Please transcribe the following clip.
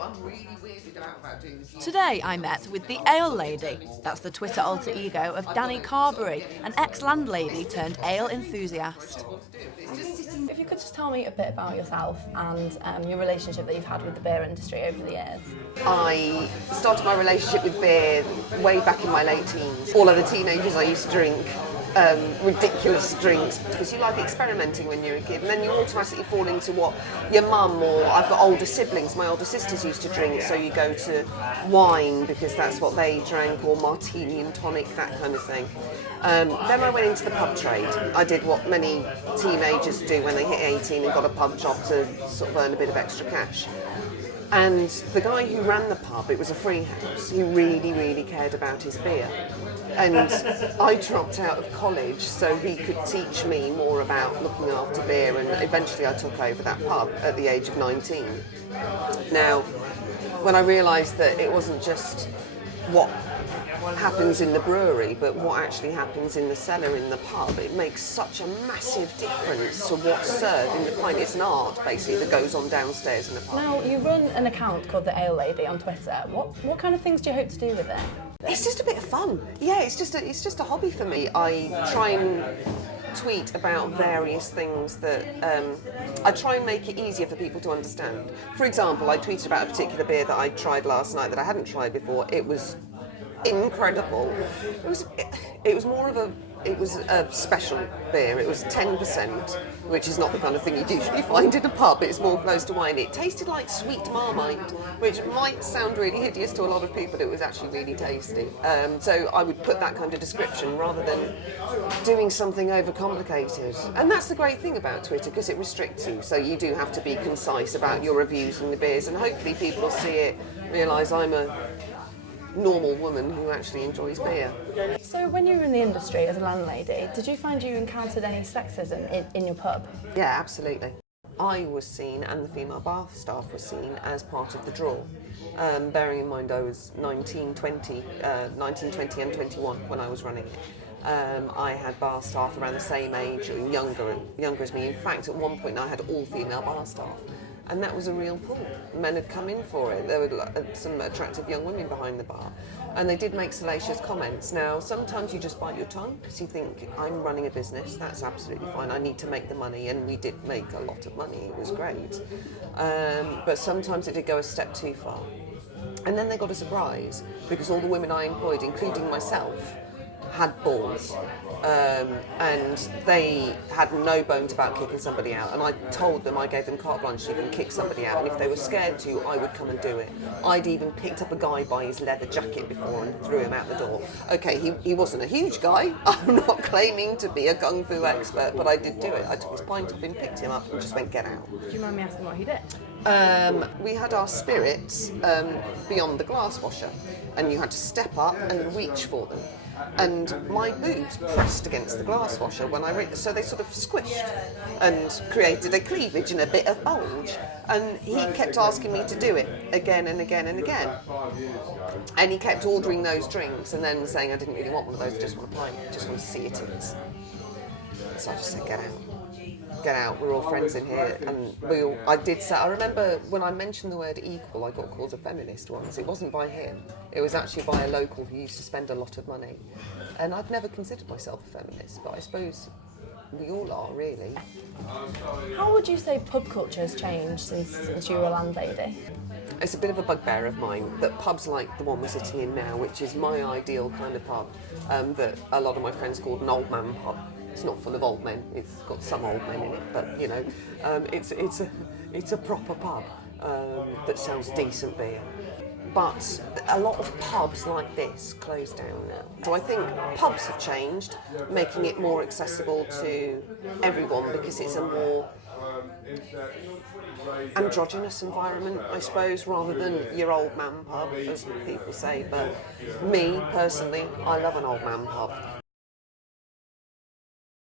I'm really weirded out about doing this. Today I met with the Ale Lady. That's the Twitter alter ego of Danny Carberry, an ex-landlady turned ale enthusiast. If you could just tell me a bit about yourself and your relationship that you've had with the beer industry over the years. I started my relationship with beer way back in my late teens. All other teenagers I used to drink ridiculous drinks because you like experimenting when you're a kid, and then you automatically fall into what your mum, or I've got older siblings, my older sisters used to drink, so you go to wine because that's what they drank, or martini and tonic, that kind of thing. Then I went into the pub trade. I did what many teenagers do when they hit 18 and got a pub job to sort of earn a bit of extra cash. And the guy who ran the pub, it was a free house, he really, really cared about his beer. And I dropped out of college so he could teach me more about looking after beer, and eventually I took over that pub at the age of 19. Now, when I realised that it wasn't just what happens in the brewery, but what actually happens in the cellar in the pub, it makes such a massive difference to what's served in the pint. It's an art, basically, that goes on downstairs in the pub. Now, you run an account called the Ale Lady on Twitter. What kind of things do you hope to do with it? It's just a bit of fun. Yeah, it's just a hobby for me. I try and tweet about various things that I try and make it easier for people to understand. For example, I tweeted about a particular beer that I tried last night that I hadn't tried before. It was incredible. It was a special beer. It was 10%, which is not the kind of thing you'd usually find in a pub. It's more close to wine. It tasted like sweet Marmite, which might sound really hideous to a lot of people, but it was actually really tasty. So I would put that kind of description rather than doing something overcomplicated. And that's the great thing about Twitter, because it restricts you. So you do have to be concise about your reviews and the beers, and hopefully people will see it, realise I'm a normal woman who actually enjoys beer. So when you were in the industry as a landlady, did you find you encountered any sexism in your pub? Yeah, absolutely. I was seen, and the female bar staff was seen, as part of the draw. Bearing in mind I was 19, 20 and 21 when I was running it. I had bar staff around the same age, or younger as me. In fact, at one point I had all female bar staff. And that was a real pull. Men had come in for it. There were some attractive young women behind the bar, and they did make salacious comments. Now, sometimes you just bite your tongue because you think, I'm running a business, that's absolutely fine, I need to make the money, and we did make a lot of money, it was great. But sometimes it did go a step too far. And then they got a surprise, because all the women I employed, including myself, had balls, and they had no bones about kicking somebody out, and I told them, I gave them carte blanche, you can kick somebody out, and if they were scared to, I would come and do it. I'd even picked up a guy by his leather jacket before and threw him out the door. Okay, he wasn't a huge guy, I'm not claiming to be a kung fu expert, but I did do it. I took his pint off him, picked him up and just went, get out. Do you mind me asking what he did? We had our spirits beyond the glass washer, and you had to step up and reach for them. And my boobs pressed against the glass washer when I so they sort of squished and created a cleavage and a bit of bulge. And he kept asking me to do it again and again and again. And he kept ordering those drinks and then saying, I didn't really want one of those, I just want a pint, I just want to see your tits. So I just said, get out. Get out, we're all friends in here. And I did say, I remember when I mentioned the word equal, I got called a feminist once. It wasn't by him, it was actually by a local who used to spend a lot of money. And I'd never considered myself a feminist, but I suppose we all are, really. How would you say pub culture has changed since you were a landlady? It's a bit of a bugbear of mine that pubs like the one we're sitting in now, which is my ideal kind of pub, that a lot of my friends called an old man pub. It's not full of old men, it's got some old men in it, but you know, it's a proper pub that sells decent beer. But a lot of pubs like this close down now. So I think pubs have changed, making it more accessible to everyone because it's a more androgynous environment, I suppose, rather than your old man pub, as people say. But me, personally, I love an old man pub.